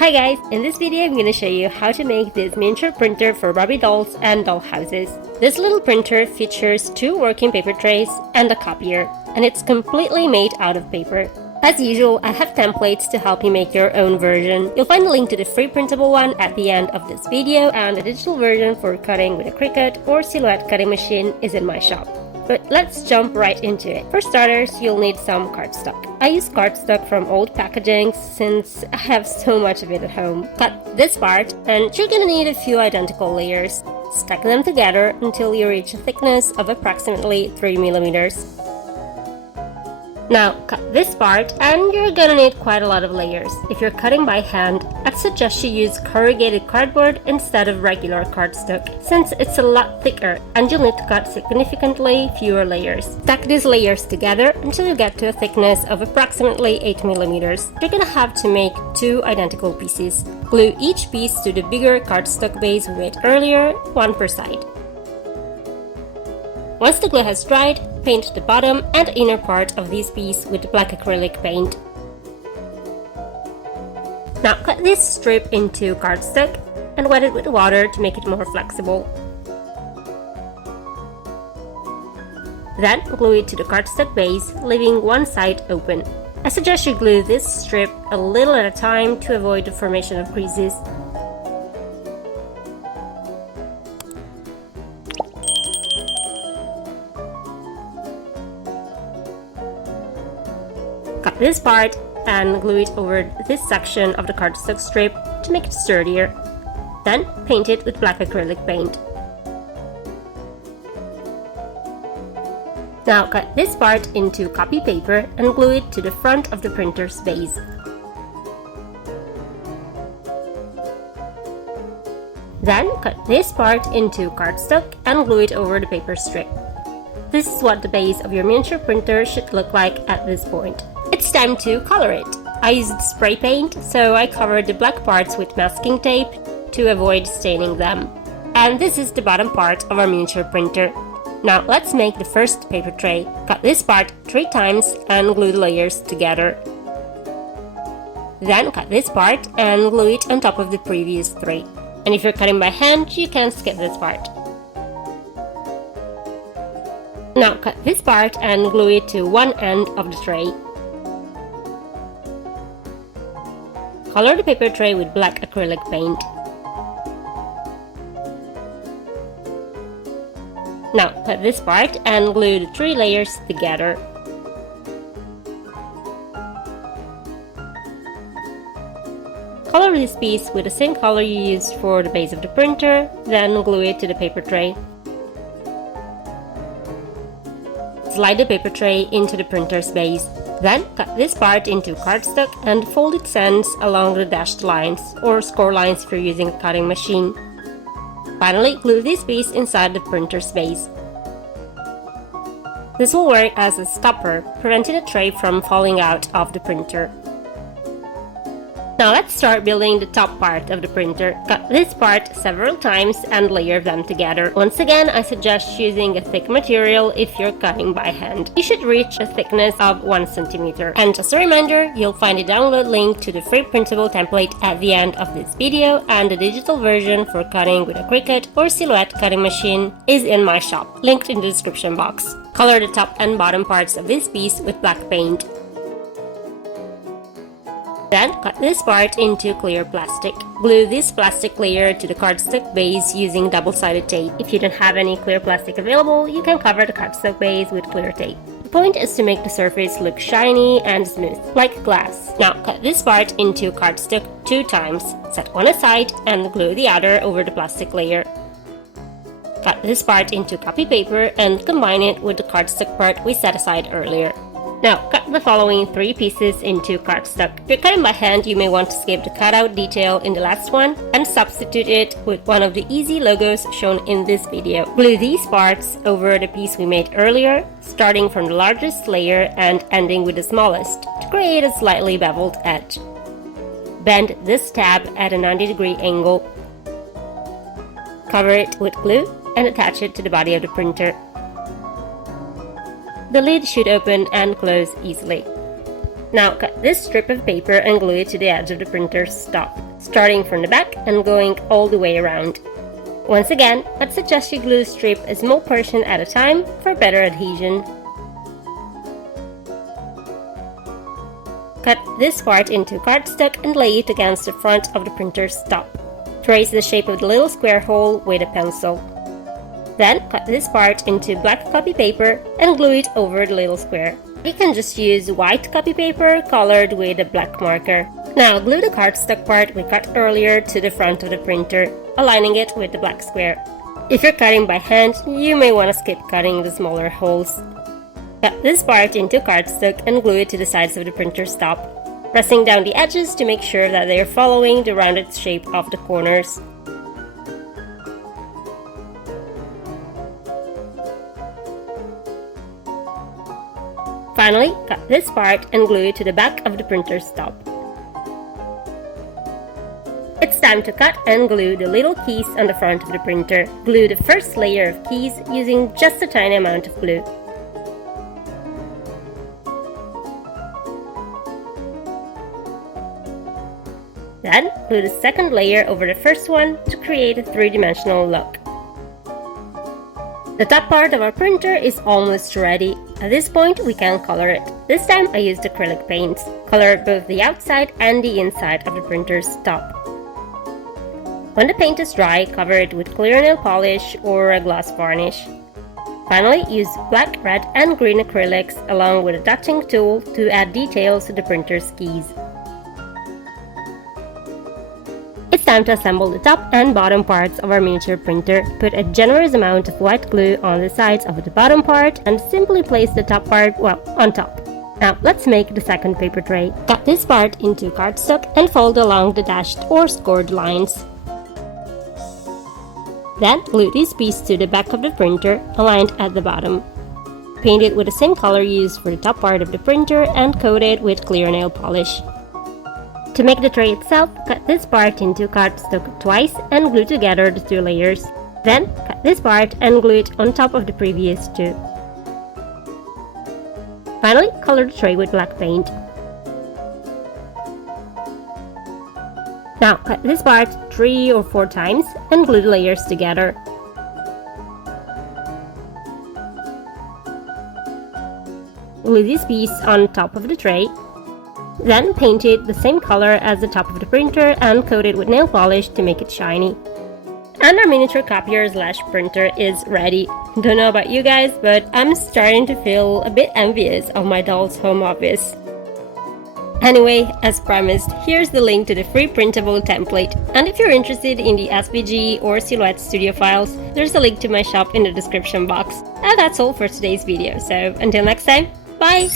Hi guys, in this video I'm going to show you how to make this miniature printer for Barbie dolls and doll houses. This little printer features two working paper trays and a copier, and it's completely made out of paper. As usual, I have templates to help you make your own version. You'll find a link to the free printable one at the end of this video, and the digital version for cutting with a Cricut or Silhouette cutting machine is in my shop. But let's jump right into it. For starters, you'll need some cardstock. I use cardstock from old packaging since I have so much of it at home. Cut this part, and you're gonna need a few identical layers. Stack them together until you reach a thickness of approximately 3 millimeters. Now cut this part, and you're gonna need quite a lot of layers. If you're cutting by hand, I'd suggest you use corrugated cardboard instead of regular cardstock, since it's a lot thicker and you'll need to cut significantly fewer layers. Stack these layers together until you get to a thickness of approximately 8 millimeters. You're gonna have to make two identical pieces. Glue each piece to the bigger cardstock base we made earlier, one per side. Once the glue has dried, paint the bottom and inner part of this piece with black acrylic paint. Now cut this strip into cardstock and wet it with water to make it more flexible. Then glue it to the cardstock base, leaving one side open. I suggest you glue this strip a little at a time to avoid the formation of creases. Cut this part and glue it over this section of the cardstock strip to make it sturdier. Then paint it with black acrylic paint. Now cut this part into copy paper and glue it to the front of the printer's base. Then cut this part into cardstock and glue it over the paper strip. This is what the base of your miniature printer should look like at this point. It's time to color it. I used spray paint, so I covered the black parts with masking tape to avoid staining them. And this is the bottom part of our miniature printer. Now let's make the first paper tray. Cut this part 3 times and glue the layers together. Then cut this part and glue it on top of the previous 3. And if you're cutting by hand, you can skip this part. Now cut this part and glue it to one end of the tray. Color the paper tray with black acrylic paint. Now cut this part and glue the 3 layers together. Color this piece with the same color you used for the base of the printer, then glue it to the paper tray. Slide the paper tray into the printer's base. Then cut this part into cardstock and fold its ends along the dashed lines or score lines if you're using a cutting machine. Finally, glue this piece inside the printer's base. This will work as a stopper, preventing the tray from falling out of the printer. Now let's start building the top part of the printer. Cut this part several times and layer them together. Once again, I suggest using a thick material if you're cutting by hand. You should reach a thickness of 1 centimeter. And just a reminder, you'll find a download link to the free printable template at the end of this video, and the digital version for cutting with a Cricut or Silhouette cutting machine is in my shop, linked in the description box. Color the top and bottom parts of this piece with black paint. Then cut this part into clear plastic. Glue this plastic layer to the cardstock base using double-sided tape. If you don't have any clear plastic available, you can cover the cardstock base with clear tape. The point is to make the surface look shiny and smooth, like glass. Now cut this part into cardstock 2 times. Set one aside and glue the other over the plastic layer. Cut this part into copy paper and combine it with the cardstock part we set aside earlier. Now, cut the following 3 pieces into cardstock. If you're cutting by hand, you may want to skip the cutout detail in the last one and substitute it with one of the easy logos shown in this video. Glue these parts over the piece we made earlier, starting from the largest layer and ending with the smallest, to create a slightly beveled edge. Bend this tab at a 90-degree angle. Cover it with glue and attach it to the body of the printer. The lid should open and close easily. Now cut this strip of paper and glue it to the edge of the printer's top. starting from the back and going all the way around. Once again, I'd suggest you glue the strip a small portion at a time for better adhesion. Cut this part into cardstock and lay it against the front of the printer's top. Trace the shape of the little square hole with a pencil. Then cut this part into black copy paper and glue it over the little square. You can just use white copy paper colored with a black marker. Now glue the cardstock part we cut earlier to the front of the printer, aligning it with the black square. If you're cutting by hand, you may want to skip cutting the smaller holes. Cut this part into cardstock and glue it to the sides of the printer's top, pressing down the edges to make sure that they are following the rounded shape of the corners. Finally, cut this part and glue it to the back of the printer's top. It's time to cut and glue the little keys on the front of the printer. Glue the first layer of keys using just a tiny amount of glue. Then, glue the second layer over the first one to create a three-dimensional look. The top part of our printer is almost ready. At this point, we can color it. This time I used acrylic paints. Color both the outside and the inside of the printer's top. When the paint is dry, cover it with clear nail polish or a gloss varnish. Finally, use black, red, and green acrylics along with a dotting tool to add details to the printer's keys. It's time to assemble the top and bottom parts of our miniature printer. Put a generous amount of white glue on the sides of the bottom part and simply place the top part, on top. Now let's make the second paper tray. Cut this part into cardstock and fold along the dashed or scored lines. Then glue this piece to the back of the printer, aligned at the bottom. Paint it with the same color used for the top part of the printer and coat it with clear nail polish. To make the tray itself, cut this part into cardstock twice and glue together the two layers. Then, cut this part and glue it on top of the previous two. Finally, color the tray with black paint. Now, cut this part 3 or 4 times and glue the layers together. Glue this piece on top of the tray. Then paint it the same color as the top of the printer and coat it with nail polish to make it shiny. And our miniature copier/printer is ready. Don't know about you guys, but I'm starting to feel a bit envious of my doll's home office. Anyway, as promised, here's the link to the free printable template. And if you're interested in the SVG or Silhouette Studio files, there's a link to my shop in the description box. And that's all for today's video, so until next time, bye!